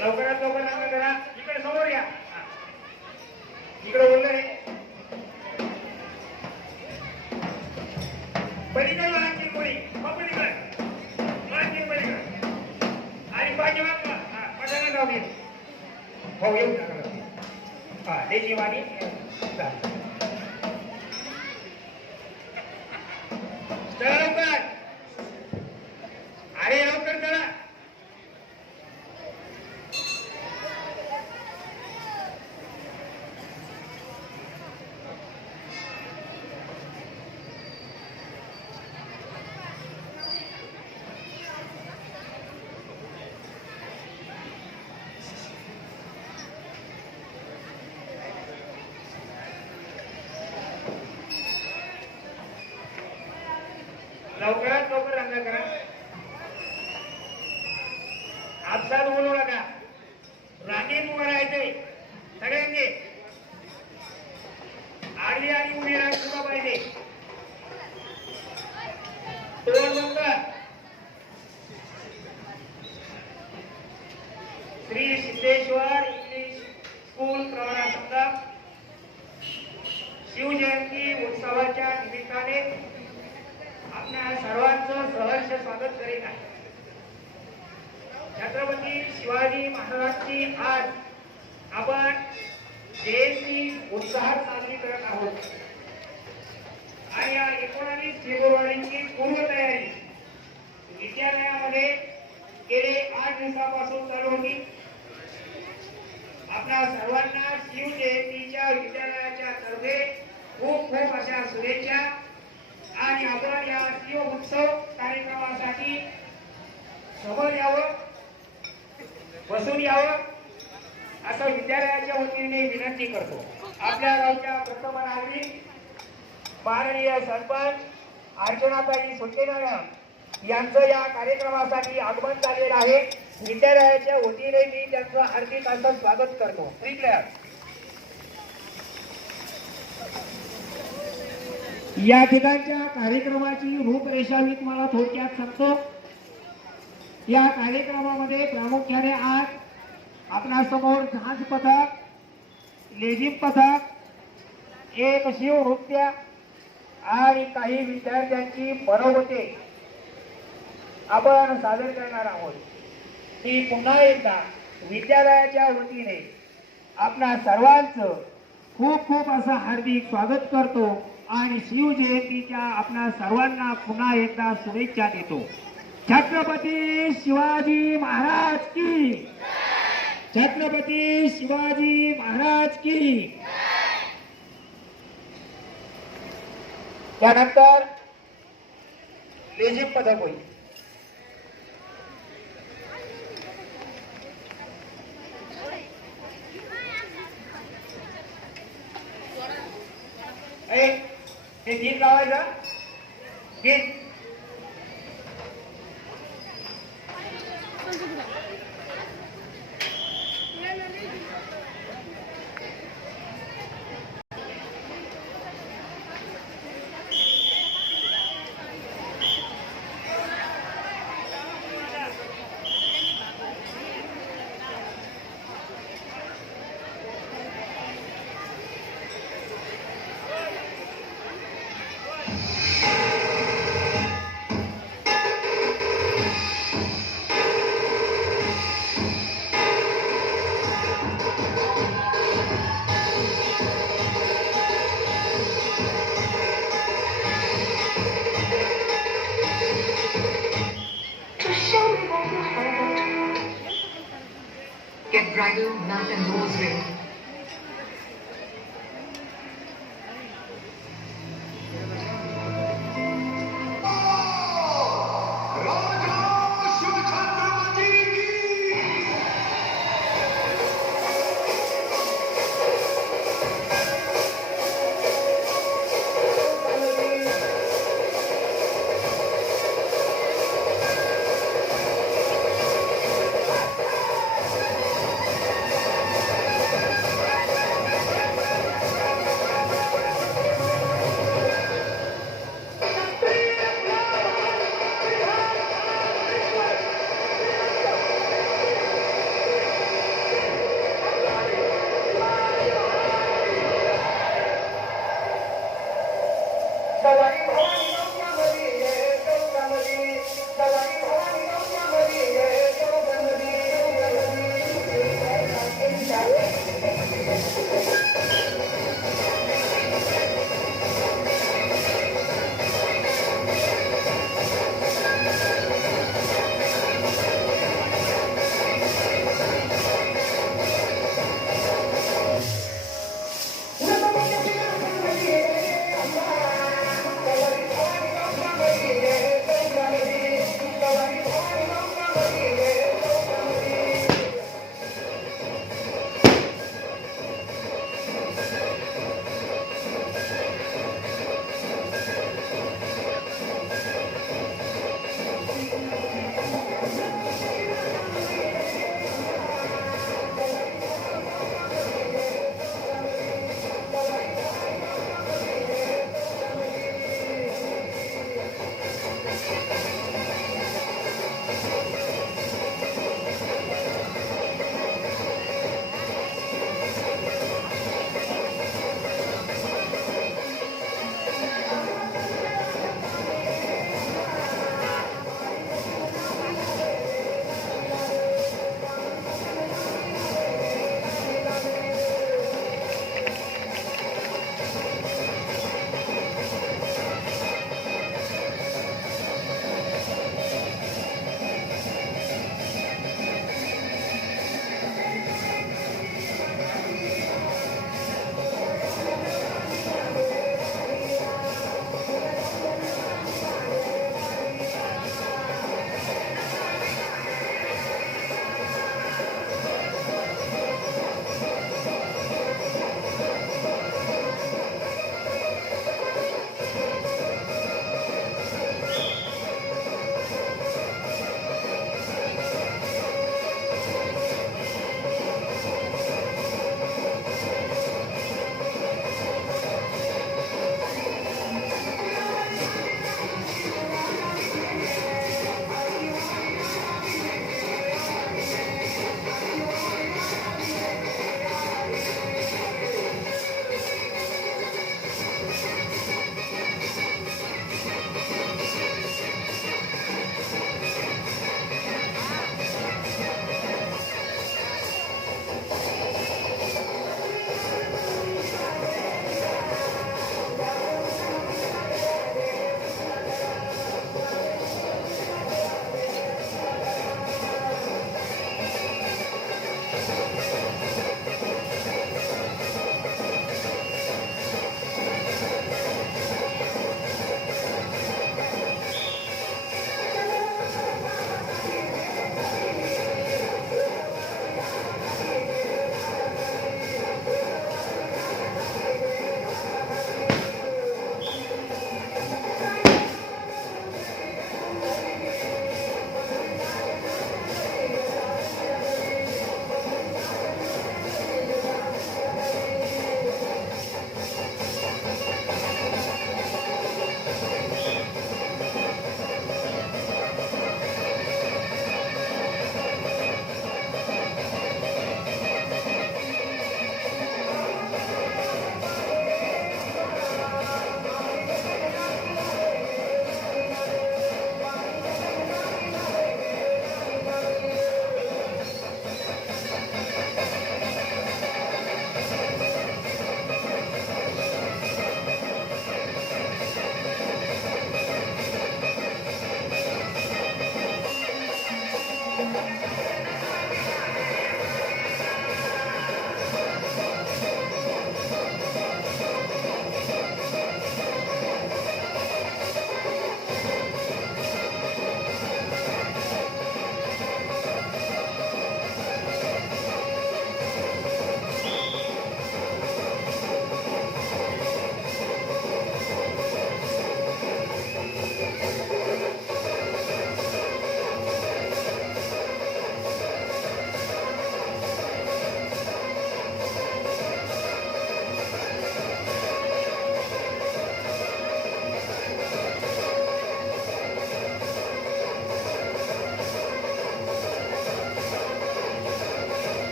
लवकरात लवकर सांगा जरा. इकडे समोर या. इकडे बोललं रे. पलीकडे आणखी कोणी पलीकडे आणखी पलीकडे आणि पाहिजे पटांना जाऊ दे. हो येऊ नका. हा देशीवाणी चला लवकर. अरे लवकर चला. लवकरात लवकर रंग करा. अपघात बोलू नका. रांगेत उभं राहायचंय सगळ्यांनी. आडवी आणि उभी रांग सुद्धा पाहिजे. तोंड बंद. श्री सिद्धेश्वर इंग्लिश स्कूल प्रवरा समजा शिवजयंती उत्सवाच्या निमित्ताने आपल्या सर्वांचं सहर्ष स्वागत करीत आहे. छत्रपती शिवाजी महाराजांची आज आपण जयंती उत्साहात साजरी करत आहोत आणि या 19 फेब्रुवारीची पूर्वतयारी विद्यालयामध्ये गेले 8 दिवसापासून चालू होती. आपल्या सर्वांना शिवजयंतीच्या विद्यालयाच्या तर्फे खूप खूप अशा शुभेच्छा. आणि आपण या शिव उत्सव कार्यक्रमासाठी समोर यावं, बसून यावं असं विद्यालयाच्या वतीने विनंती करतो. आपल्या गावच्या प्रथम नागरिक माननीय सरपंच अर्चनाताई सत्यनारायण यांचं या कार्यक्रमासाठी आगमन झालेलं आहे. विद्यालयाच्या वतीने मी त्यांचं हार्दिक असं स्वागत करतो. या ठिकाणच्या कार्यक्रमाची रूपरेषा मी तुम्हाला थोडक्यात सांगतो. या कार्यक्रमामध्ये प्रामुख्याने आज आपल्या समोर झांज पथक, लेझिम पथक, एक शिव नृत्य आणि काही विद्यार्थ्यांची मनोगते आपण सादर करणार आहोत. ती पुन्हा एकदा विद्यालयाच्या वतीने आपल्या सर्वांचं खूप खूप असं हार्दिक स्वागत करतो आणि शिवजयंतीच्या आपल्या सर्वांना पुन्हा एकदा शुभेच्छा देतो. छत्रपती शिवाजी महाराज की. छत्रपती शिवाजी महाराज की. त्यानंतर लेझिम पथक होईल. ते गीत लावायचं. गीत get bridal, nut and rose ring.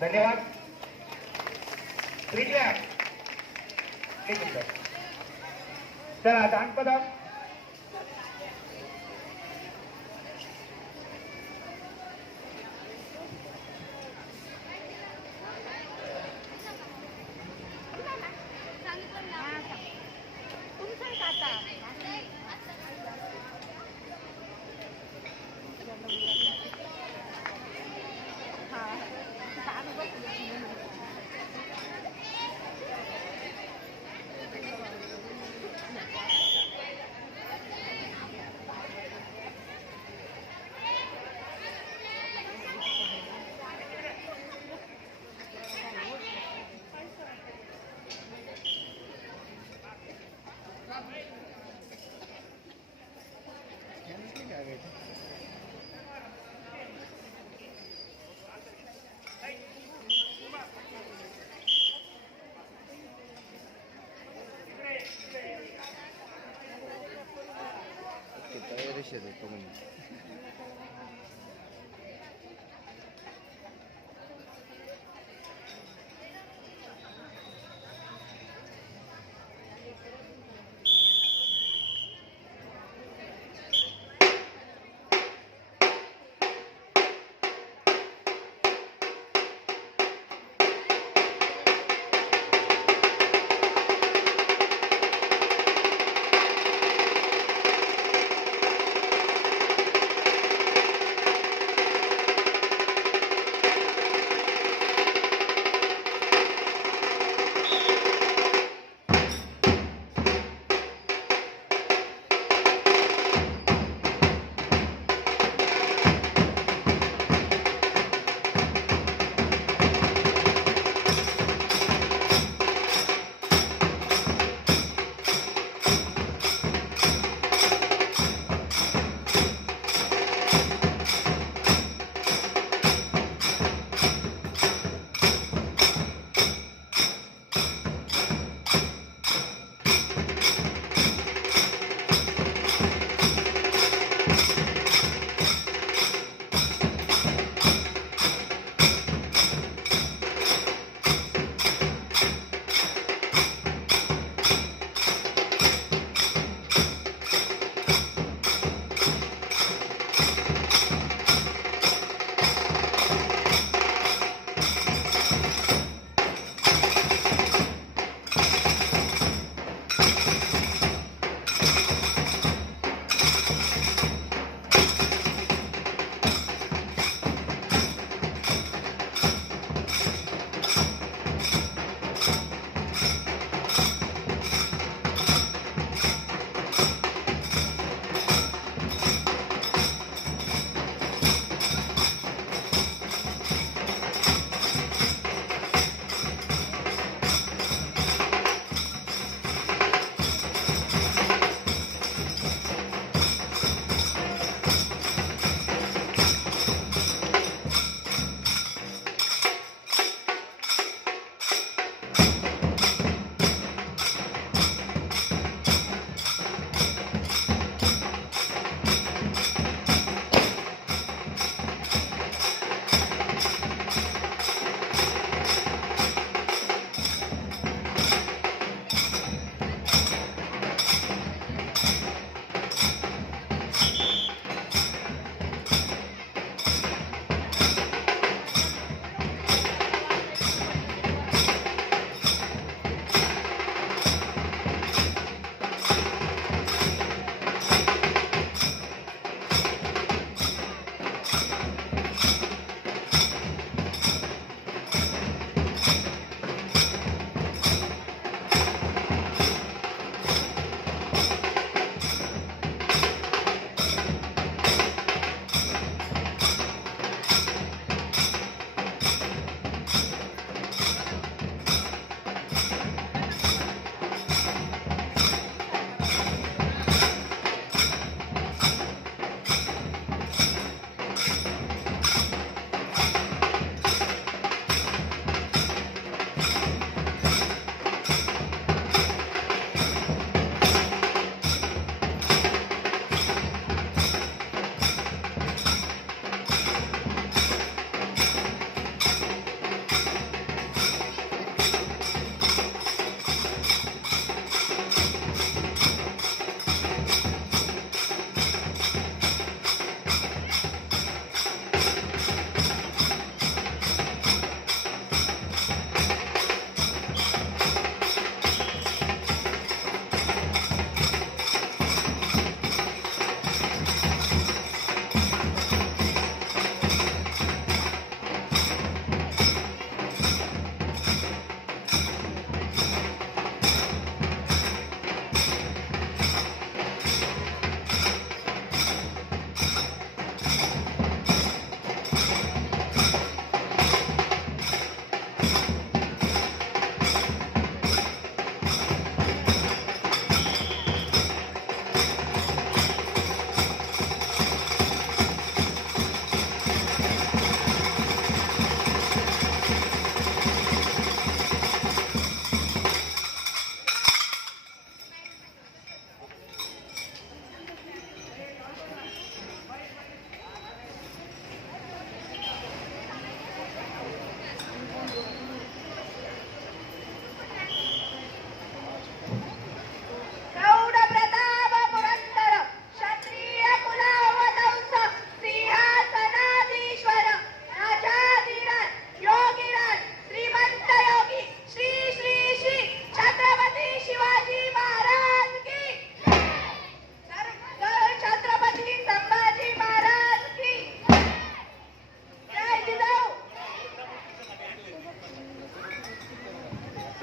धन्यवाद. तृतीय एक मिनिट. चला दानपदक तयारीशी येतो म्हणजे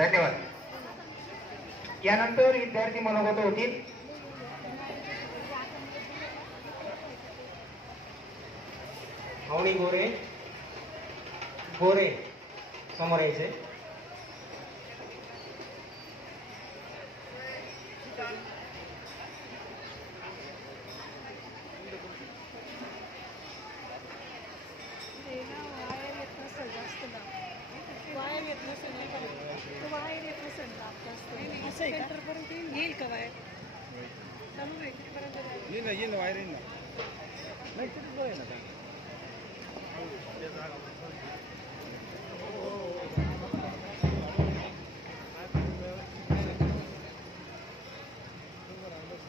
धन्यवाद. यानंतर विद्यार्थी मनोगत होतील. अवनी गोरे गोरे समोर यायचे. येईल का बाहेर चालू आहे कितीपर्यंत येईल वायर येईल ना नाही किती आहे ना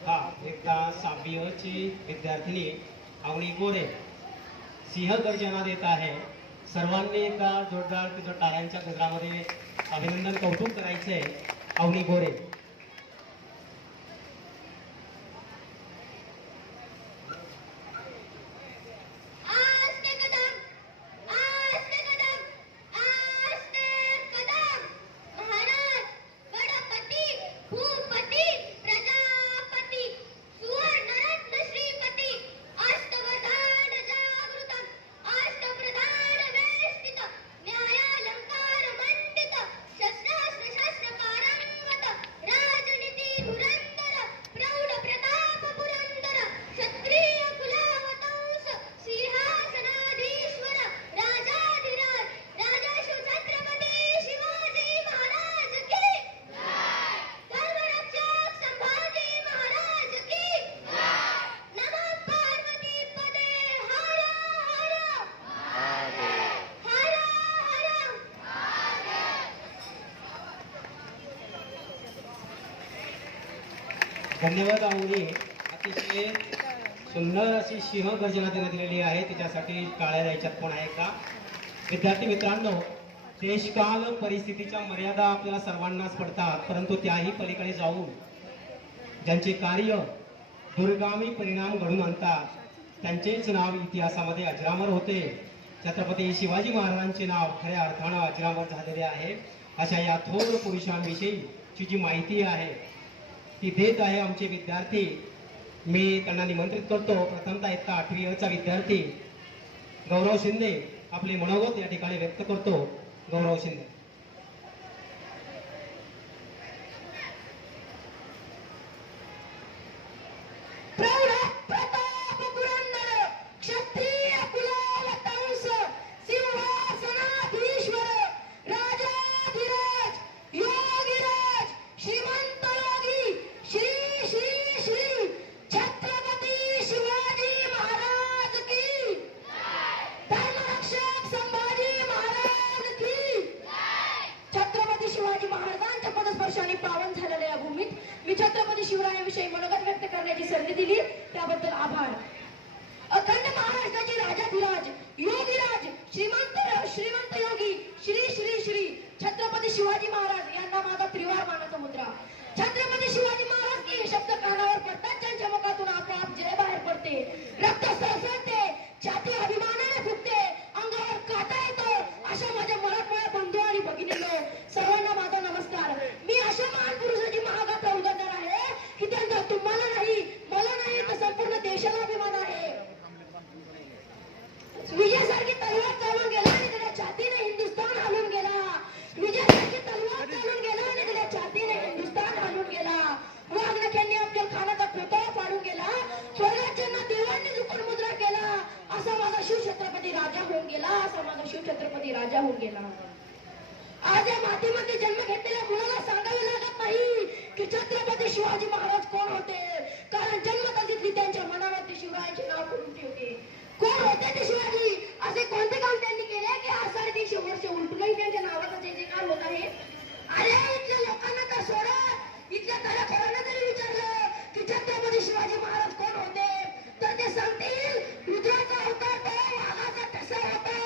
हा एकदा 6वी ची विद्यार्थिनी अवनी गोरे सिंह गर्जना देत आहे. सर्वांनी एकदा जोरदार तिचं टाळ्यांच्या गजरामध्ये अभिनंदन कौतुक करायचे अवनी गोरे. धन्यवाद अवनी. अतिशय सुंदर अशी सिंह गर्जना देण्यात दिलेली आहे. तिच्यासाठी टाळ्या द्यायच्यात कोण आहे का? विद्यार्थी मित्रांनो, देशकाल परिस्थितीच्या मर्यादा आपल्याला सर्वांनाच पडतात, परंतु त्याही पलीकडे जाऊन ज्यांचे कार्य दूरगामी परिणाम घडून आणतात त्यांचेच नाव इतिहासामध्ये अजरामर होते. छत्रपती शिवाजी महाराजांचे नाव खऱ्या अर्थानं अजरामर झालेले आहे. अशा या थोर पुरुषांविषयीची जी माहिती आहे ती देत आहे आमचे विद्यार्थी. मी त्यांना निमंत्रित करतो. प्रथमतः इयत्ता 8वी चा विद्यार्थी गौरव शिंदे आपले मनोगत या ठिकाणी व्यक्त करतो. गौरव शिंदे. पावन झालेल्या या भूमीत मी छत्रपती शिवरायांविषयी मनोगत व्यक्त करण्याची संधी दिली त्याबद्दल आभार. अखंड महाराष्ट्राचे राजाधिराज योगीराज श्रीमंत योगी श्री श्री श्री छत्रपती शिवाजी महाराज यांना माझा त्रिवार मानाचा मुद्रा. छत्रपती शिवाजी महाराज की हे शब्द कानावर पडतात ज्यांच्या मुखातून आपोआप जय बाहेर पडते. रक्त सरसरते, छाती अभिमानाने फुटते, अंगावर काटा येतो. अशा माझ्या मराठमोळ्या बंधू आणि भगिनींनो, सर्वांना माझा नमस्कार. मी अशा महान पुरुषाची महागात उदाहरण आहे की त्यांचा तुम्हाला नाही, मला नाही, तर संपूर्ण देशाला अभिमान आहे. विजयासारखी तलवार चालून गेला आणि त्याच्या छातीने हिंदुस्थान हलून गेला. विजयासारखी तलवार चालून गेला आणि त्याच्या छातीने हिंदुस्थान हलून गेला. वाघनख्यांनी अफजल खानाचा पुतळा पाडून गेला. स्वर्गाच्यांना देवांनी झुकून मुद्रा केला. असा माझा शिवछत्रपती राजा होऊन गेला. असा माझा शिवछत्रपती राजा होऊन गेला. आज या मातीमध्ये जन्म घेतलेल्या मुलाला सांगावे लागत नाही की छत्रपती शिवाजी महाराज कोण होते, कारण जन्मताच इथली त्यांच्या मनावरती शिवरायांचे नाव करून ठेवते. कोण होते ते शिवाजी? असे कोणते काम त्यांनी केले की आज 350 वर्ष उलटूनही त्यांच्या नावाचा जयजयकार होत आहे? अरे इथल्या लोकांना तर सोडा, इथल्या दऱ्याखोरांना जरी विचारलं की छत्रपती शिवाजी महाराज कोण होते तर ते सांगतील रुद्राचा अवतार तो वाघाचा ठसा होता.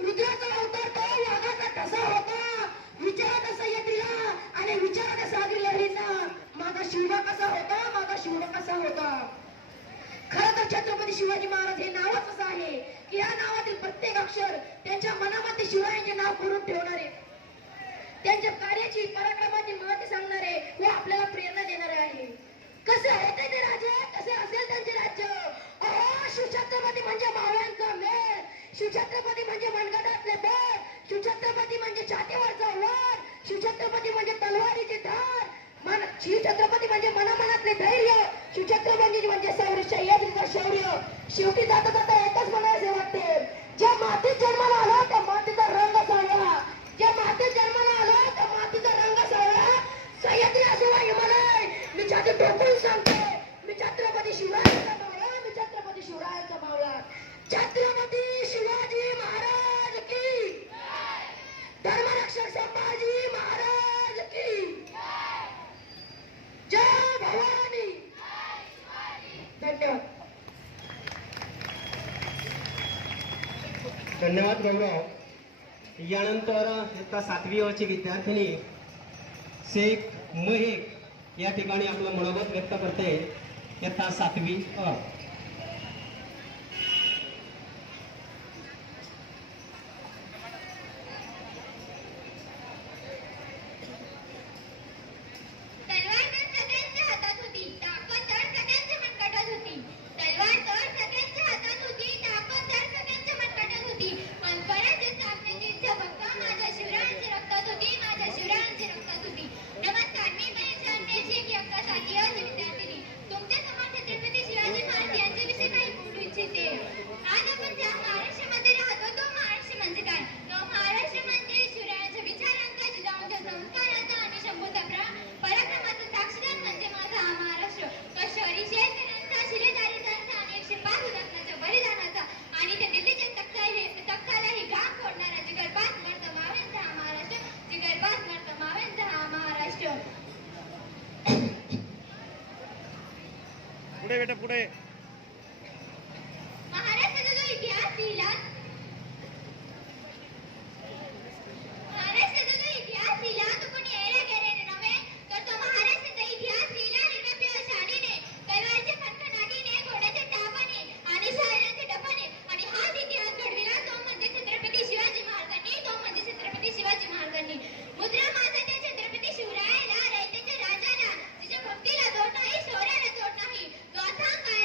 रुद्राचा अवतार तो वाघाचा ठसा होता. विचारात सह्याद्रीला आणि विचारात सागरी लहरींना माझा शिवबा कसा होता, माझा शिवबा कसा होता. खरं तर छत्रपती शिवाजी महाराज हे नावच असं आहे की या नावातील प्रत्येक अक्षर त्यांच्या मनामध्ये शिवरायांचे नाव करून ठेवणारे. त्यांच्या कार्याची पराक्रमाची महती सांगणारे व आपल्याला प्रेरणा देणारे आहे. कसं होते ते राजे, कसे असेल त्यांचे राज्य. अहो शिवछत्रपती म्हणजे मावळ्यांचा मेळ, शिवछत्रपती म्हणजे मनगटातले बळ, शिवछत्रपती म्हणजे छातीवरचा वर, शिवछत्रपती म्हणजे तलवारीची धार, शिवछत्रपती म्हणजे मनामनातले धैर्य, शिवछत्रपती म्हणजे सह्याद्रीचं शौर्य. शेवटी जाता जाता एकच म्हणायचे वाटते, ज्या मातीत जन्माला आला त्या मातीचा रंग सावळा, ज्या मातीत जन्माला आला त्या मातीचा रंग सावळा. सह्याद्री असो वा हिमालय, मी छाती ठोकून सांगतो, मी छत्रपती शिवरायांचा मावळा, मी छत्रपती शिवरायांचा मावळा. छत्रपती शिवाजी महाराज की, धर्मरक्षक संभाजी महाराज की जय भवानी. धन्यवाद. धन्यवाद गौरव. यानंतर इयत्ता 7वी वर्षी विद्यार्थिनी शेख महेक या ठिकाणी आपलं मनोगत व्यक्त करते. इयत्ता 7वी अ. तलवार तर सगळ्यांच्या हातात होती, ताकद तर सगळ्यांच्या मनगटात होती. तलवार तर सगळ्यांच्या हातात होती, ताकद तर सगळ्यांच्या मनगटात होती. पण स्वराज्य स्थापनेची इच्छा फक्त माझ्या शिवरायांच्या रक्तात होती, माझ्या शिवरायांच्या रक्तात होती. नमस्कार, मी परीक्षा अन्वेषी एक इयत्ता 7वी अ ची विद्यार्थिनी. तुमच्या समोर छत्रपती शिवाजी महाराज यांच्याविषयी काही बोलू इच्छिते. आज आपण ज्या महाराष्ट्रामध्ये राहतो तो महाराष्ट्र म्हणजे काय? तो महाराष्ट्र म्हणजे शिवरायांच्या विचारांचा, जिजाऊंच्या संस्काराचा आणि शंभूचा पराक्रमाचा साक्षीदार म्हणजे माझा हा महाराष्ट्र. तो शहरी शेतकऱ्यांचा, शिलेदारीचा आणि 105 हुतात्म्याच्या बलिदानाचा आणि ते दिल्लीच्या तख्तालाही घाम फोडणारा जिगरबाज मर्द हा महाराष्ट्र, जिगरबाज मर्द हा महाराष्ट्र. पुढे बेटा पुढे. महाराष्ट्राचा जो इतिहास लिहिला, तो कोणी यायला गेलेला नव्हे, तर तो महाराष्ट्राचा इतिहास लिहिला निर्भय शाणीने, तलवारीच्या खणखणाटीने, घोड्याच्या टापाने आणि शहराच्या डपाने. आणि हाच इतिहास घडविला तो म्हणजे छत्रपती शिवाजी महाराजांनी, तो म्हणजे छत्रपती शिवाजी महाराजांनी. मुद्रा माझा त्या छत्रपती शिवरायाला, रयतेच्या राजाला, जिच्या भक्तीला जोड नाही, शौर्याला जोड नाही, जो अथांग काय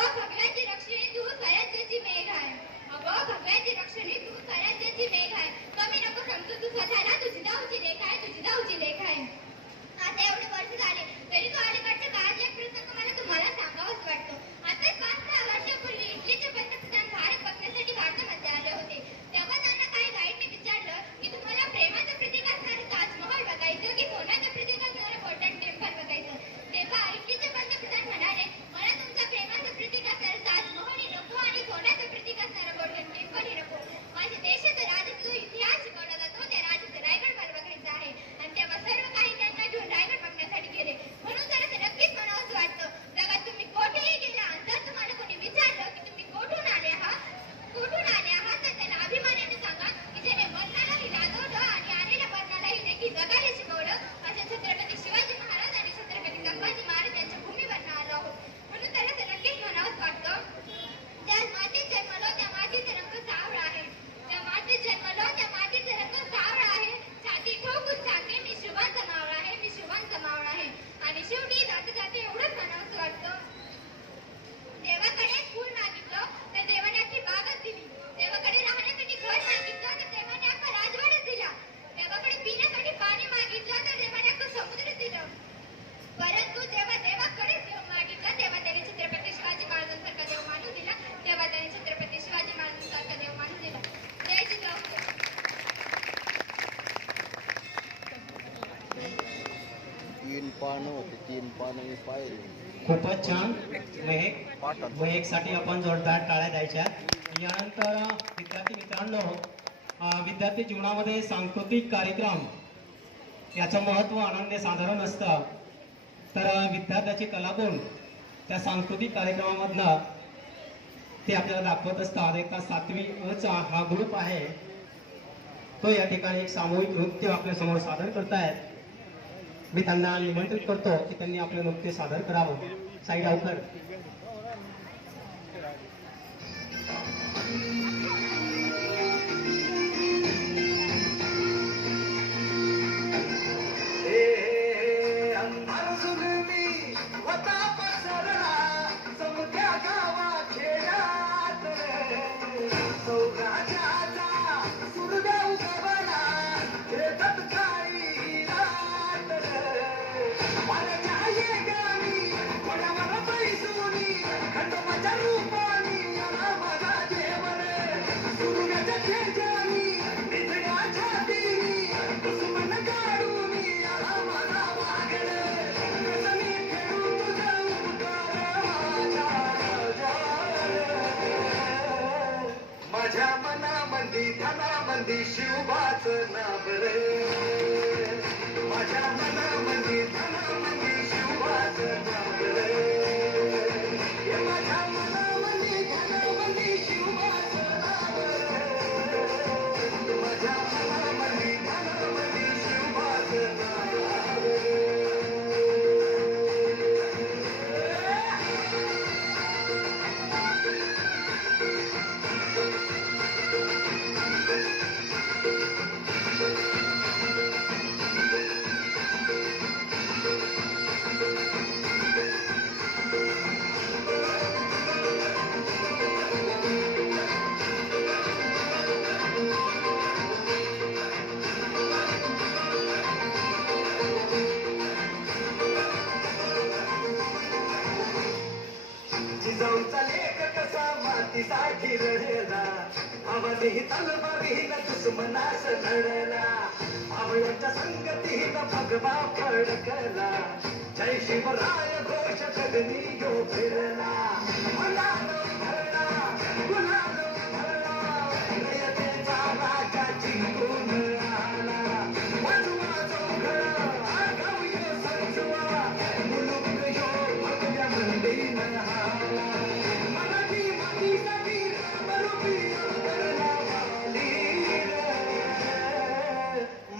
अगं भगव्याची रक्षणे तू स्वराज्याची मेघ आहे. अगं भगव्याची रक्षणे तू स्वराज्याची मेघ आहे. कमी नको समजू तू स्वतःला, तुझी जाऊची लेख आहे, तुझी जाऊची लेख आहे. आता एवढे वर्ष झाले तरी तो अलीकडच्या काळात एक प्रसंग मला तुम्हाला सांगावाच वाटतो. आताच 5-6 वर्षापूर्वी इटलीचे पंतप्रधान भारत बघण्यासाठी भारतामध्ये आले होते. तेव्हा त्यांना काही गाईडने विचारलं की तुम्हाला प्रेमाचं प्रतीक असणारं ताजमहल बघायचं की सोन्याचं प्रतीक असणारं गोल्डन टेम्पल बघायचं. तेव्हा इटलीचे पंतप्रधान म्हणाले, मला तुमच्या प्रेमाचं प्रतीक असणारं ताजमहलही नको आणि सोन्याचं प्रतीक असणारं गोल्डन टेम्पलही नको. माझ्या देशाचा राजाचा जो इतिहास शिकवला जातो त्या राजाचं रायगड मला बघायचं आहे. आणि तेव्हा सर्व काही त्यांना घेऊन रायगड बघण्यासाठी गेले. म्हणून जरा ते नक्कीच म्हणावंच वाटतं, जगात तुम्ही कोठेही गेला आणि जर तुम्हाला कोणी विचारलं की तुम्ही कुठून आले आहात तर त्याला अभिमानाने सांगा की ज्याने मरणालाही लाजवलं आणि आलेल्या मरणालाही देखील जगायला शिकवलं अशा छत्रपती शिवाजी महाराज आणि छत्रपती संभाजी महाराज यांच्या भूमीवर आलो आहोत. म्हणून त्याला ते नक्कीच म्हणावंच वाटतं, ज्या मातीत जन्मलो त्या मातीचा रंग सावळा आहे. त्या मातीत जन्मलो त्या मातीचा रंग सावळा आहे. छाती ठोकून सांगते मी शुभांचा मावळा आहे, मी शुभांचा मावळा आहे. आणि शेवटी जाते जाते एवढंच म्हणावंच वाटतं, देवाकडे फूल मागितलं तर देवाने अख्खी बागच दिली. देवाकडे राहण्यासाठी घर मागितलं तर देवाने अख्खा राजवाडाच दिला. देवाकडे पिण्यासाठी पाणी मागितलं तर देवाने अख्खं समुद्र दिलं. परंतु जेव्हा देवाकडे देव मागितलं तेव्हा त्याने छत्रपती शिवाजी महाराजांसारखा देव मानू दिला. तेव्हा त्याने छत्रपती शिवाजी महाराजांसारखा देव मानू दिला. जय जिजाऊ. तीन पानं होते, तीन पानं मी पाहिली. खूपच छान. महेकसाठी आपण जोरदार टाळ्या द्यायच्या. यानंतर विद्यार्थी मित्रांनो, विद्यार्थी जीवनामध्ये सांस्कृतिक कार्यक्रम याचं महत्त्व अनन्य साधारण असतं. तर विद्यार्थ्याचे कलागुण त्या सांस्कृतिक कार्यक्रमामधनं ते आपल्याला दाखवत असतात. एक 7वी अ हा ग्रुप आहे तो या ठिकाणी एक सामूहिक नृत्य आपल्या समोर सादर करतायत. मी त्यांना निमंत्रित करतो की त्यांनी आपलं नृत्य सादर करावं. साई डावकर. माझ्या मनामंदी धनामंदी शिवबाच नाव रे. माझ्या मनामंदी धनामंदी शिवबाच नाव रे. माझ्या मनामंदी धनामंदी शिवबाच नाव रे. माझ्या मनामंदी धनामंदी शिवबाच नाव रे. जिजाऊचा लेख कसा मातीसाठी रडला, आवाजही तलवारीन दुश्मनास लढला. आवळ्याच्या संगतीन भगवा फडकला, जय शिवराय घोष गगनी यो फिरला. गुलाल भरला, गुलाल भरला, रयतेचा राजा जिंकून आला. वाजवा चौघडा, आगाऊ यो संजवा, मुलुक यो भगव्या मंदीन हाला. मराठी मातीसाठी रामरूपी अवतरला वालीर.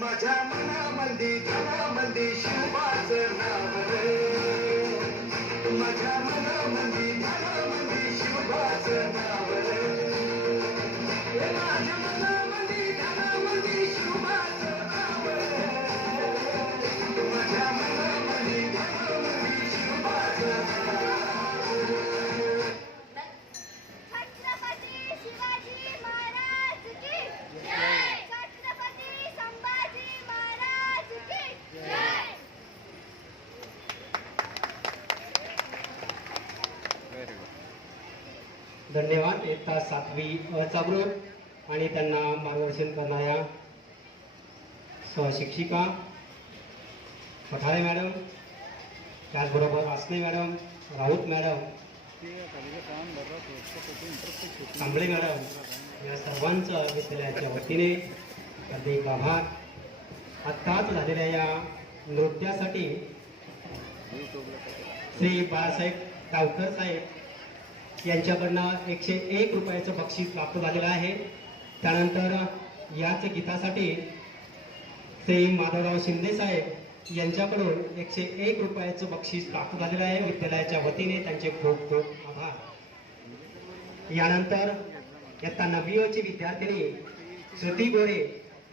माझ्या मनामंदी धनामंदी शिवबाच नाव रे. माझ्या मनामंदी धनामंदी शिवबाच नाव रे. माझ्या मनामंदी धनामंदी शिवबाच नाव रे. माझ्या मनामंदी धनामंदी शिवबाच नाव रे. धन्यवाद. इयत्ता 7वी अ चा ग्रुप आणि त्यांना मार्गदर्शन करणाऱ्या सहशिक्षिका पठारे मॅडम, त्याचबरोबर आसने madam, Raut madam, Kamble madam या सर्वांचं विद्यालयाच्या वतीने हार्दिक आभार. आत्ताच झालेल्या या नृत्यासाठी श्री बाळासाहेब गावकर साहेब यांच्याकडनं 101 रुपयाचं बक्षीस प्राप्त झालेलं आहे. त्यानंतर याच गीतासाठी श्री माधवराव शिंदे साहेब यांच्याकडून 101 रुपयाचं बक्षीस प्राप्त झालेलं आहे. विद्यालयाच्या वतीने त्यांचे खूप खूप आभार. यानंतर इयत्ता 9वी ची विद्यार्थिनी श्रुती गोरे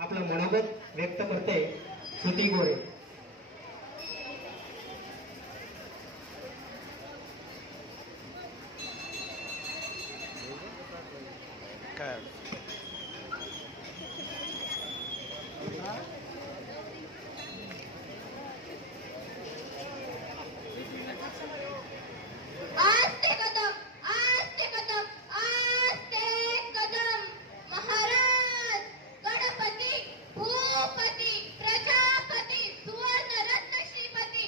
आपलं मनोगत व्यक्त करते. श्रुती गोरे. आस्ते कदम, आस्ते कदम, आस्ते कदम. महाराज, गणपती, भूपती, प्रजापती, सुवर्णरत्न श्रीपती,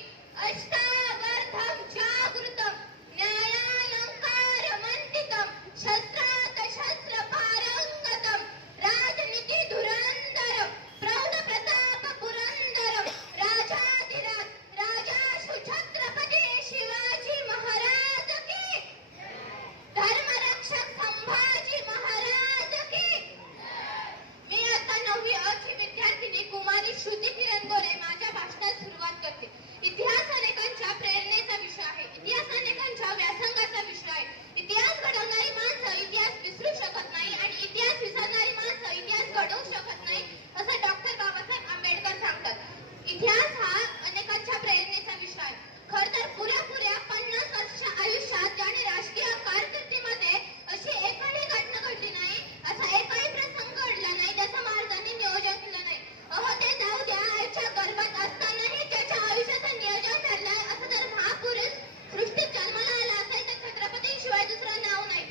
अष्टावर्धम जागृतम, न्यायालंकारमंडितम, शस्त्रात शस्त्र पारंगतम, राजनीती धुरंधरम, प्रौढ प्रताप पुरंदरम, राजाधिराज राजाशु छत्रपती शिवाजी महाराज की, धर्मरक्षक संभाजी महाराज की. मी आता 9वी अ ची विद्यार्थिनी कुमारी श्रुती किरण गोरे माझ्या भाषणात सुरुवात करते. इतिहास अनेकांच्या प्रेरणेचा विषय आहे. इतिहास अनेकांच्या व्यासंगाचा विषय आहे. इतिहास घडवणारी माणसं इतिहास विसरू शकत नाही आणि इतिहास विसरणारी माणसं इतिहास घडवू शकत नाही असं डॉक्टर बाबासाहेब आंबेडकर सांगतात. इतिहास हा अनेकांच्या प्रेरणेचा विषय आहे. खर तर पुऱ्या 50 वर्ष आयुष्यात ज्याने राजकीय कारकिर्दीमध्ये अशी एकही घटना घडली नाही, असा एकही प्रसंग घडला नाही ज्याचं महाराजांनी नियोजन केलं नाही. अहो ते जाऊ द्या, आईच्या गर्भात असतानाही त्याच्या आयुष्याचं नियोजन ठरलंय. असं जर महापुरुष सृष्टीत जन्माला आला असेल तर छत्रपती शिवाय दुसरं नाव नाही.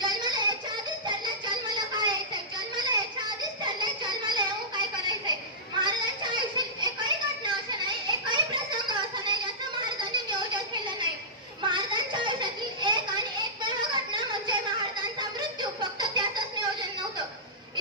जन्माला याच्या आधीच ठरलंय जन्माला काय यायचंय, जन्माला याच्या आधीच ठरलंय जन्माला येऊन काय करायचंय. महाराजांच्या आयुष्यात एकही घटना असं नाही, एकही प्रसंग असा नाही ज्याचं महाराजांनी नियोजन केलं नाही. महाराजांच्या आयुष्यातील एक आणि एकमेव घटना म्हणजे महाराजांचा मृत्यू. फक्त त्याचंच नियोजन नव्हतं.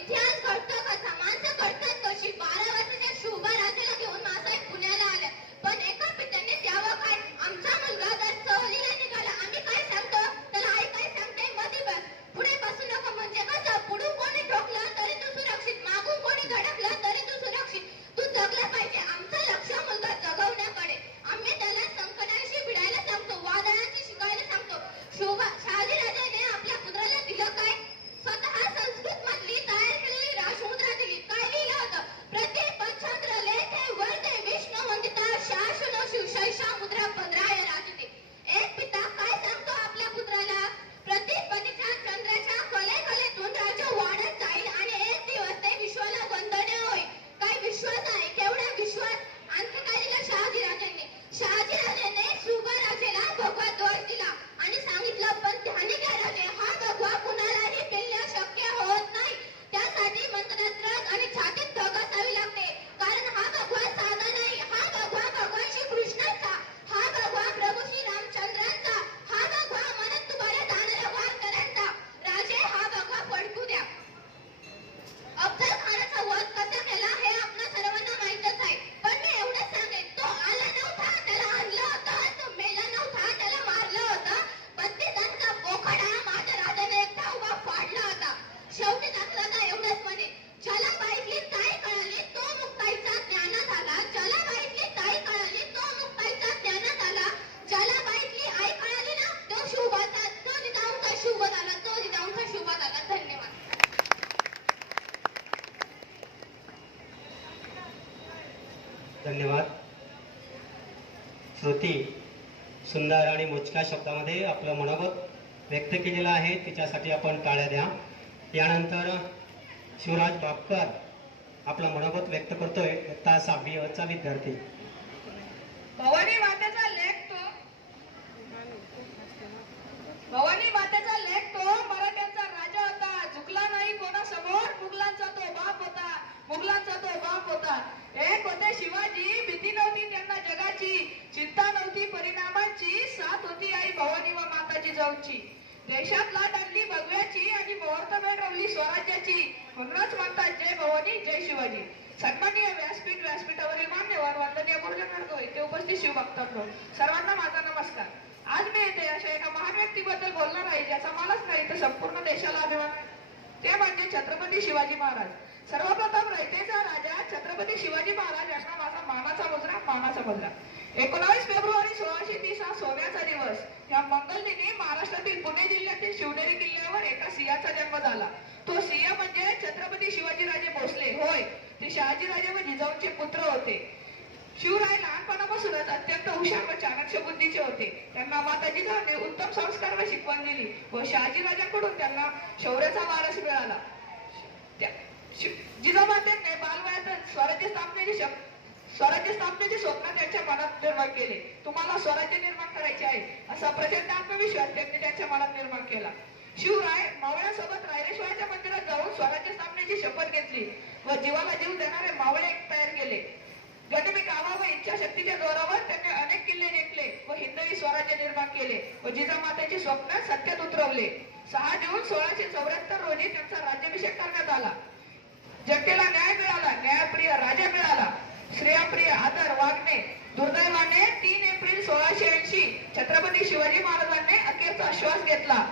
इतिहास घडतो कसा, माणसं घडतात कशी. 12 वर्षाच्या शुभा राजाला घेऊन मासाहेब पुण्याला आल्या. पण एका पित्याने द्यावं काय. आमचा मुलगा जर सहलीला निघाला, आम्ही काय सांगतो तर आई काय सांगते मध्ये बस, पुढे बसू नको. म्हणजे कसं, पुढून कोणी ठोकलं तरी तू सुरक्षित, मागून कोणी धडकलं तरी तू सुरक्षित. तू जगला पाहिजे. आमचं लक्ष मुलगा जगवण्याकडे. आम्ही त्याला संकटांशी भिडायला सांगतो, वादळांशी शिकायला सांगतो. शहाजीराजाने आपल्या पुत्राला दिलं काय, स्वतः संस्कृत मधली तयार केलेली राजमुद्रा दिली. काय लिहिलं होतं, प्रतिपच्छंद्र लेखे वर्धे विष्णू वंदिता शासनो शिवशैषा मुद्रा भद्राय राजते. एक पिता काय सांगतो आपल्या पुत्राला, प्रतिपदीच्या चंद्राच्या कलेतून राज्य वाढत जाईल आणि एक दिवस ते विश्वाला वंदनीय होईल. काय विश्वास आहे, केवढा विश्वास. आणखी काय दिलं शहाजीराजांनी. शहाजीराजाने शुभराजेला भगवा ध्वज दिला आणि सांगितलं, पण ध्यानी घ्या राजे, हा भगवा कुणालाही पेलणे शक्य होत नाही. त्यासाठी मंत्रत्रज आणि छातीत धग असावी लागते. कारण हा भगवा साधा नाही. हा भगवा भगवान श्री कृष्णाचा, हा भगवा प्रभू श्री रामचंद्रांचा, हा भगवा मनात तुम्हाला जाणाऱ्या वारकऱ्यांचा. राजे हा भगवा फडकू द्या. अफजल खानाचा वध कसा केला हे आपल्या सर्वांना माहीतच आहे. पण मी एवढंच सांगेन, तो आला नव्हता त्याला आणलं होतं, तो मेला नव्हता त्याला मारलं होतं. 32 बोकडा माझ्या राजाने एकटा उभा फाडला होता. शेवटी दाखला का एवढंच म्हणे, ज्याला बाईतली ताई कळाली तो मुक्ताईचा ज्ञानात आला. ज्याला बाईतली ताई कळाली तो मुक्ताईचा ज्ञानात आला. ज्याला बाईतली आई कळाली ना तो शिवबाचा, तो जिजाऊंचा शिवबत आला, तो जिजाऊंचा शिवबत आला. धन्यवाद. धन्यवाद. श्रुती सुंदर आणि मोजक्या शब्दामध्ये आपलं मनोगत व्यक्त केलेलं आहे, तिच्यासाठी आपण टाळ्या द्या. यानंतर शिवराज बापकर आपलं मनोगत व्यक्त करतोय. इयत्ता 6वी अ चा विद्यार्थी. भवानी मातेचा लेख तो, भवानी मातेचा लेख तो मराठी मुघलांचा तो बाप होता. एक होते शिवाजी, भीती नव्हती त्यांना जगाची, चिंता नव्हती परिणामांची, साथ होती आई भवानी व माता जिजाऊची. देशात लाट आणली भगव्याची आणि मुहूर्तमेढ रवली स्वराज्याची. म्हणूनच म्हणतात जय भवानी जय शिवाजी. सन्माननीय व्यासपीठावरील मान्यवर, वंदनीय गुरुजन इथे उपस्थित शिवभक्तांनो, सर्वांना माझा नमस्कार. आज मी येथे अशा एका महान व्यक्तीबद्दल बोलणार आहे ज्याचा मलाच नाही तर संपूर्ण देशाला अभिमान आहे. ते म्हणजे छत्रपती शिवाजी महाराज. सर्वप्रथम रयतेचा राजा छत्रपती शिवाजी महाराज यांना माझा मानाचा मुजरा. 19 फेब्रुवारी 1630 हा सोन्याचा दिवस. या मंगलदिनी महाराष्ट्रातील पुणे जिल्ह्यातील शिवनेरी किल्ल्यावर एका सिंहाचा जन्म झाला. तो सिंह म्हणजे छत्रपती शिवाजीराजे भोसले. होय, ते शहाजीराजे व जिजाऊंचे पुत्र होते. शिवराय लहानपणापासूनच अत्यंत हुशार व चाणक्य बुद्धीचे होते. त्यांना माता जिजाऊंनी उत्तम संस्कार व शिकवण दिली व शहाजीराजांकडून त्यांना शौर्याचा वारस मिळाला. जिजामातेने बालवयातच स्वराज्य स्थापनेचे स्वप्न त्यांच्या मनात निर्माण केले. तुम्हाला स्वराज्य निर्माण करायचे आहे असा प्रचंड आत्मविश्वास त्यांनी त्यांच्या मनात निर्माण केला. शिवराय मावळ्यासोबत रायरेश्वराच्या मंदिरात जाऊन स्वराज्य स्थापनेची शपथ घेतली व जीवाला जीव देणारे मावळे तयार केले. गनिमी कामा व इच्छाशक्तीच्या जोरावर त्यांनी अनेक किल्ले जिंकले व हिंदवी स्वराज्य निर्माण केले व जिजामातेचे स्वप्न सत्यात उतरवले. 6 जून 1674 रोजी त्यांचा राज्याभिषेक करण्यात आला. जनतेला न्याय मिळाला, न्यायप्रिय राजा मिळाला, श्रेयप्रिय आदर वागणे. दुर्दैवाने 3 एप्रिल 1680 छत्रपती शिवाजी महाराजांनी अखेरचा श्वास घेतला.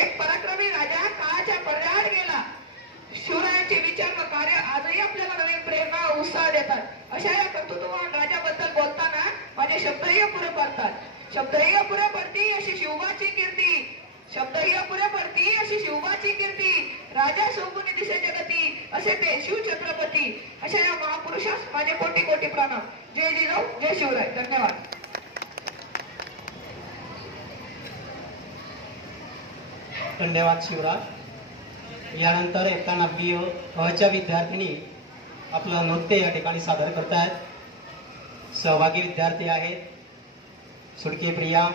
एक पराक्रमी राजा काळाच्या पडद्याआड गेला. शिवरायांचे विचार व कार्य आजही आपल्याला नवीन प्रेरणा व उत्साह देतात. अशा या कर्तृत्ववान राजाबद्दल बोलताना माझे शब्दही अपुरे पडतात. शब्दही अपुरे पडती अशी शिवबाची कीर्ती. शब्दही अपुरे पडती अशी शिवबाची कीर्ती. राजा शोभून दिसे जगती असे ते शिव छत्रपती. अशा या महापुरुषास माझे कोटी कोटी प्रणाम. जय जिजाऊ जय शिवराय. धन्यवाद. धन्यवाद शिवराज. यानंतर इयत्ता 9वी अ च्या विद्यार्थिनी आपलं नृत्य या ठिकाणी सादर करतायत. सहभागी विद्यार्थी आहेत सुडके प्रिया,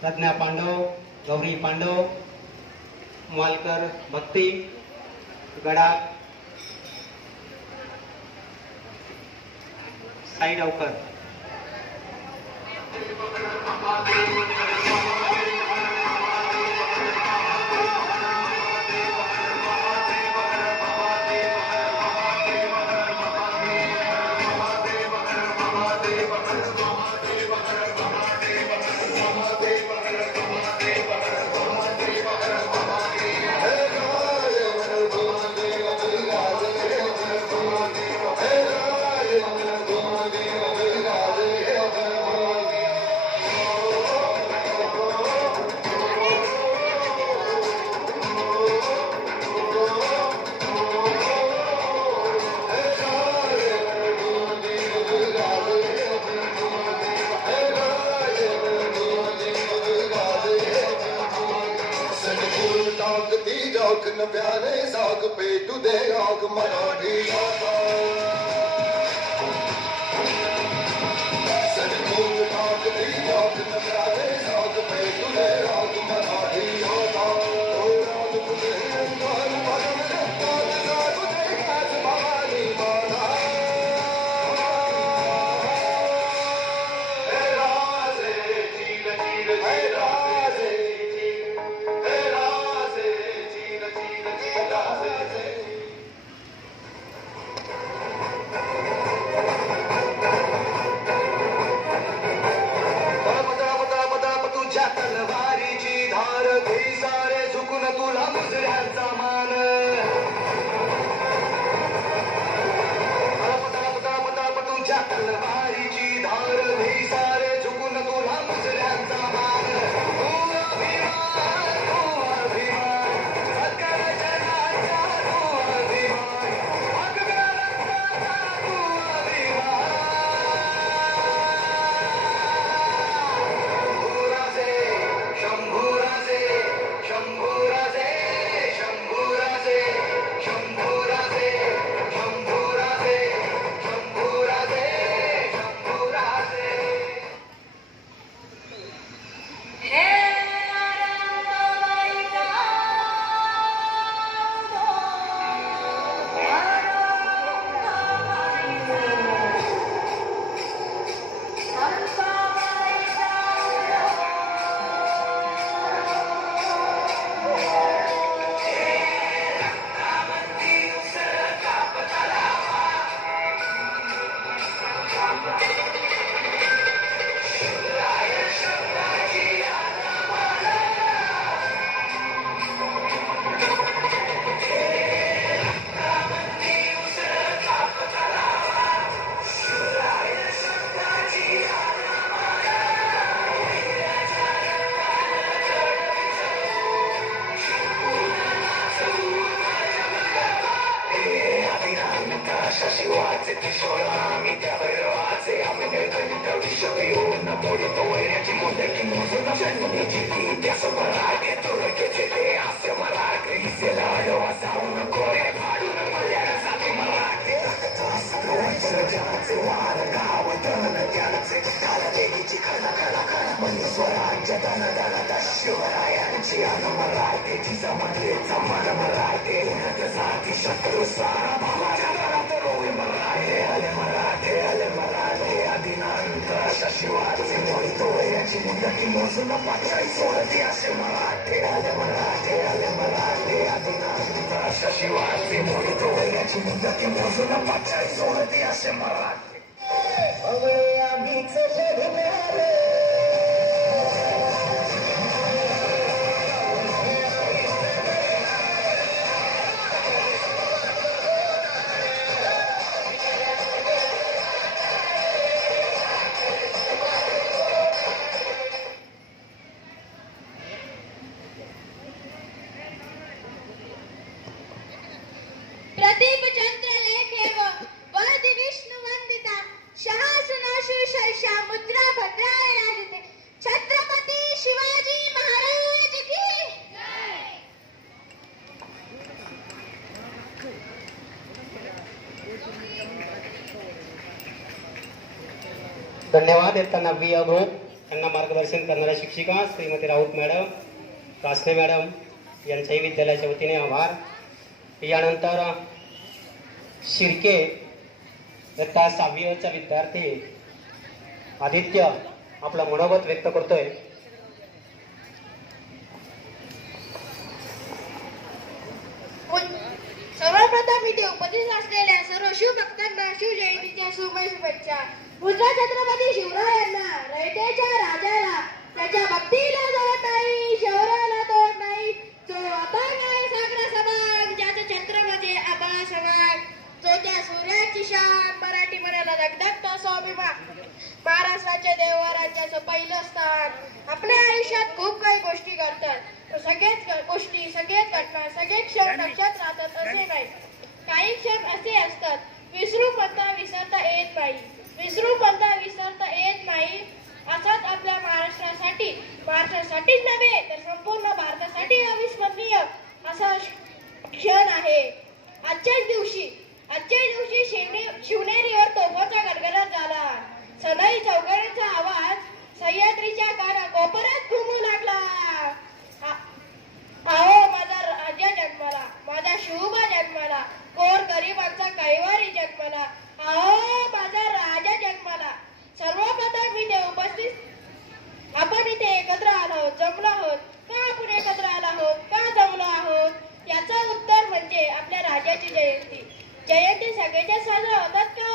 प्रज्ञा पांडव, गौरी पांडव, मालकर भक्ती, गडा साई डावकर. प्यारे साग पेटू दे आग मराठी सनमूल टाक दी आग प्यारे साग पेटू दे आग मराठी ओ रात तुझे अंगार पदम अंगार साग दे काज भवानी माता हे राजे चील चील हे राजे तुझ्या तलवारीची धार घे सारे झुकून तुला मुजऱ्यांचा मान तुझ्या तलवारीची धार घे सारे झुकून तुला मुजऱ्यांचा मान तू अभिमान सकल जगाचा तू अभिमान अगव्या रक्ताचा तू अभिमान शंभूराजे शंभूराजे शंभूराजे शंभूराजे शंभूराजे शंभूराजे शंभूराजे प्रदीप चंद्र लेखे वद विष्णु वंदिता शहासनाशु शैषा मुद्रा भद्राय राजते छत्रपती शिवाजी महाराज की धन्यवाद. इयत्ता 9वी अ ग्रुप यांना मार्गदर्शन करणाऱ्या शिक्षिका श्रीमती राऊत मॅडम, कासने मॅडम यांच्याही विद्यालयाच्या वतीने आभार. यानंतर शिर्के इयत्ता 6वी चा विद्यार्थी आदित्य आपलं मनोगत व्यक्त करतोय. सर्वप्रथम इथे उपस्थित असलेल्या सर्व शिवभक्तांना शिवजयंतीच्या शुभेच्छा. पुत्र छत्रपती शिवरायांना रयतेच्या राजाला त्याच्या भक्तीला जोड नाही, शौर्याला तोड नाही, जो अपांग सागरा समान, ज्याचं छत्र म्हणजे आभाळा समान, जो त्या सूर्याची शान, मराठी मनाला दगदगता स्वाभिमान, महाराष्ट्राच्या देवराज्याचं पहिलं स्थान. आपल्या आयुष्यात खूप काही गोष्टी घडतात, सगळेच गोष्टी, सगळेच घटना, सगळे क्षण लक्षात राहतात असे नाही. काही क्षण असे असतात विसरू म्हणता विसरता येत नाही, विसरू म्हणता विसरता येत नाही. असाच आपल्या महाराष्ट्रासाठीच नव्हे तर संपूर्ण भारतासाठी अविस्मरणीय असा क्षण आहे. आजच्याच दिवशी शिवनेरीवर तोफाचा गडगडाट झाला. सनई चौघड्यांचा आवाज सह्याद्रीच्या कोपऱ्यात घुमू लागला. अहो माझा राजा जन्माला, माझा शिवबा जन्माला, गोर गरिबांचा कैवारी जन्माला, अहो माझा राजा जन्माला. सर्वप्रथम इथे उपस्थित आपण इथे एकत्र आलो आहोत, जमलो आहोत. का आपण एकत्र आलो आहोत, का जमलो आहोत, याचं उत्तर म्हणजे आपल्या राजाची जयंती. जयंती सगळ्याच्या साजरा होतात का?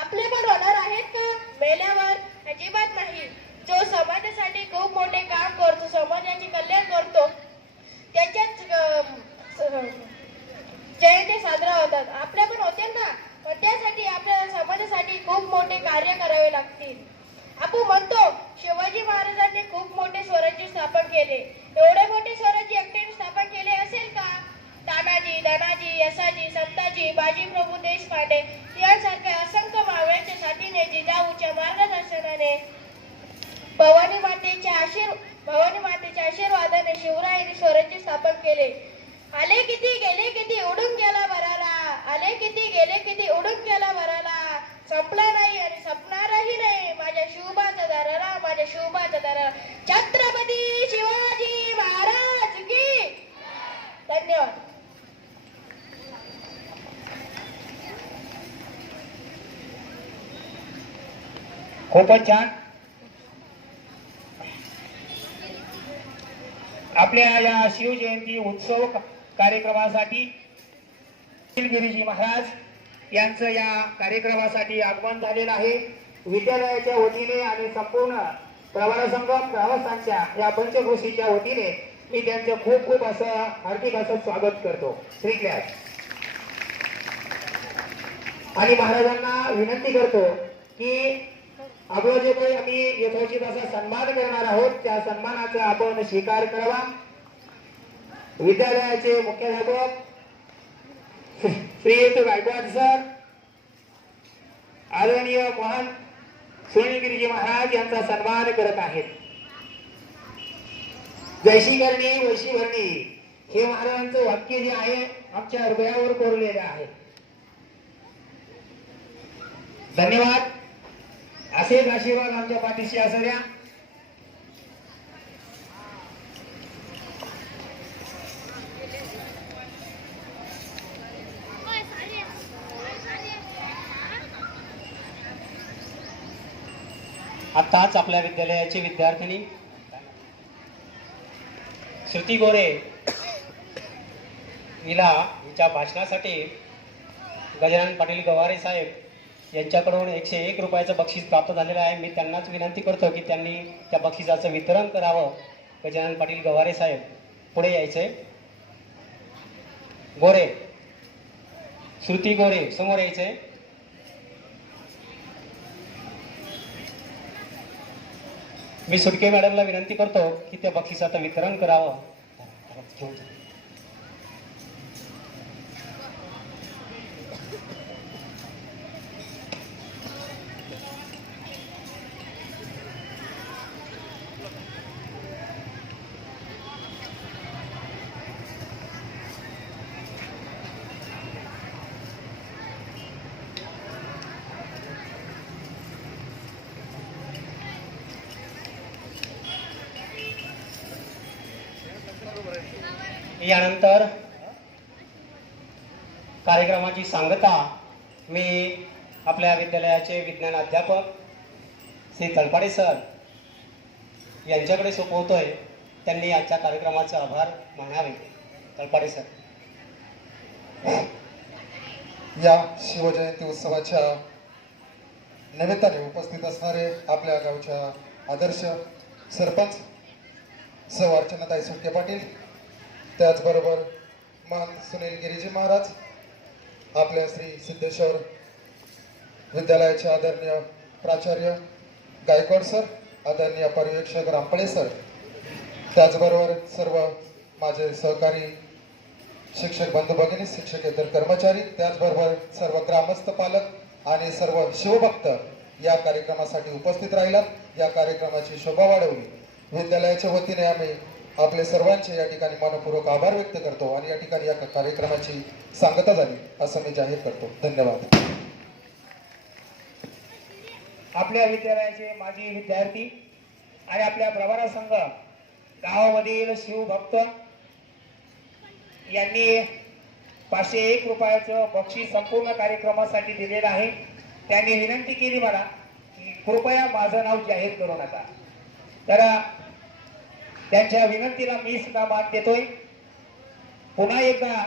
आपले पण होणार आहेत का? मेल्यावर अजिबात नाही. जो समाजासाठी खूप मोठे काम करतो, समाजाचे कल्याण करतो, त्याच्याच जयंती साजरा होतात. आपल्या पण होते ना, पण त्यासाठी आपल्याला समाजासाठी खूप मोठे कार्य करावे लागतील. आपण म्हणतो शिवाजी महाराजांनी खूप मोठे स्वराज्य स्थापन केले. एवढे मोठे स्वराज्य एकट्याने स्थापन केले असेल का? तानाजी, धनाजी, यसाजी, संताजी, बाजीप्रभू देशपांडे यांसारख्या असंख्य मावळ्यांच्या साथीने, जिजाऊच्या मार्गदर्शनाने, भवानी मातेच्या आशीर्वादाने शिवरायांनी स्वराज्य स्थापन केले. आले किती गेले किती उडून गेला भराला, आले किती गेले किती उडून गेला भराला, संपला नाही आणि संपणारही नाही माझ्या शिवबाचा दरारा, माझ्या शिवबाचा दरारा. छत्रपती शिवाजी महाराज की. धन्यवाद. खूपच छान. आपल्या या शिवजयंती उत्सव कार्यक्रमासाठी गिरीजी महाराज यांचं या कार्यक्रमासाठी आगमन झालेलं आहे. विद्यालयाच्या वतीने आणि संपूर्ण प्रवारा संगम ग्रामस्थांच्या या पंचक्रोशीच्या वतीने मी त्यांचं खूप खूप असं हार्दिक असं स्वागत करतो. श्रीक्लास आणि महाराजांना विनंती करतो की आपलं जे काही आम्ही यथोचित असा सन्मान करणार आहोत त्या सन्मानाचा आपण स्वीकार करावा. विद्यालयाचे मुख्याध्यापक श्रीयुत गायकवाड सर, आदरणीय महान सोनेगिरीजी महाराज यांचा सन्मान करत आहेत. जैशी करणी वैशी भरणी हे महाराजांचं वाक्य जे आहे आमच्या हृदयावर कोरलेलं आहे. धन्यवाद. असेच आशीर्वाद आमच्या पाठीशी असू द्या. आताच आपल्या विद्यालयाची विद्यार्थिनी श्रुती गोरे हिला हिच्या भाषणासाठी गजानन पाटील गवारे साहेब यांच्याकडून 101 रुपयाचं बक्षीस प्राप्त झालेलं आहे. मी त्यांनाच विनंती करतो की त्यांनी त्या बक्षिसाचं वितरण करावं. गजानन पाटील गवारे साहेब पुढे यायचे. गोरे, श्रुती गोरे समोर यायचे. मी सुटके मॅडमला विनंती करतो की त्या बक्षिसाचं वितरण करावं. यानंतर कार्यक्रमाची सांगता मी आपल्या विद्यालयाचे विज्ञान अध्यापक श्री तळपाडे सर यांच्याकडे सोपवतोय. त्यांनी आजच्या कार्यक्रमाचे आभार मानावे. तळपाडे सर. या शिवजयंती उत्सवाच्या निमित्ताने उपस्थित असणारे आपल्या गावच्या आदर्श सरपंच सौ अर्चनाताई सुटके पाटील, त्याचबरोबर महंत सुनील गिरीजी महाराज, आपल्या श्री सिद्धेश्वर विद्यालयाचे आदरणीय प्राचार्य गायकवाड सर, आदरणीय पर्यवेक्षक रामपळे सर, त्याचबरोबर सर्व माझे सहकारी शिक्षक बंधू भगिनी, शिक्षकेतर कर्मचारी, त्याचबरोबर सर्व ग्रामस्थ पालक आणि सर्व शिवभक्त या कार्यक्रमासाठी उपस्थित राहिलात. या कार्यक्रमाची शोभा वाढवली. विद्यालयाच्या वतीने आम्ही आपले सर्वांचे या ठिकाणी मनपूर्वक आभार व्यक्त करतो आणि या ठिकाणी या कार्यक्रमाची सांगता झाली असं मी जाहीर करतो. धन्यवाद. आपल्या विद्यालयाचे माजी विद्यार्थी आणि आपल्या प्रवारा संघ गावामधील शिवभक्त यांनी 501 रुपयाचं बक्षीस संपूर्ण कार्यक्रमासाठी दिलेलं आहे. त्यांनी विनंती केली मला की कृपया माझं नाव जाहीर करू नका. तर त्यांच्या विनंतीला मी सुद्धा मान देतोय. पुन्हा एकदा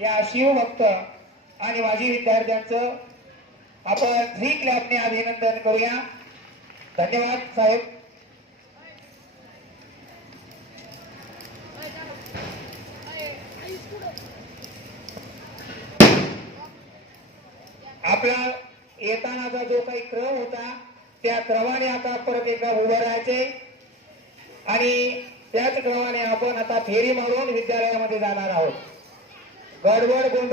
या शिवभक्त आणि माजी विद्यार्थ्यांचं आपण 3 क्लॅपने अभिनंदन करूया. धन्यवाद साहेब. आपला येतानाचा जो काही क्रम होता त्या क्रमाने आता परत एकदा उभं राहायचे आणि त्याच क्रमाने आपण आता फेरी मारून विद्यालयामध्ये जाणार आहोत. गडबड गोंधळ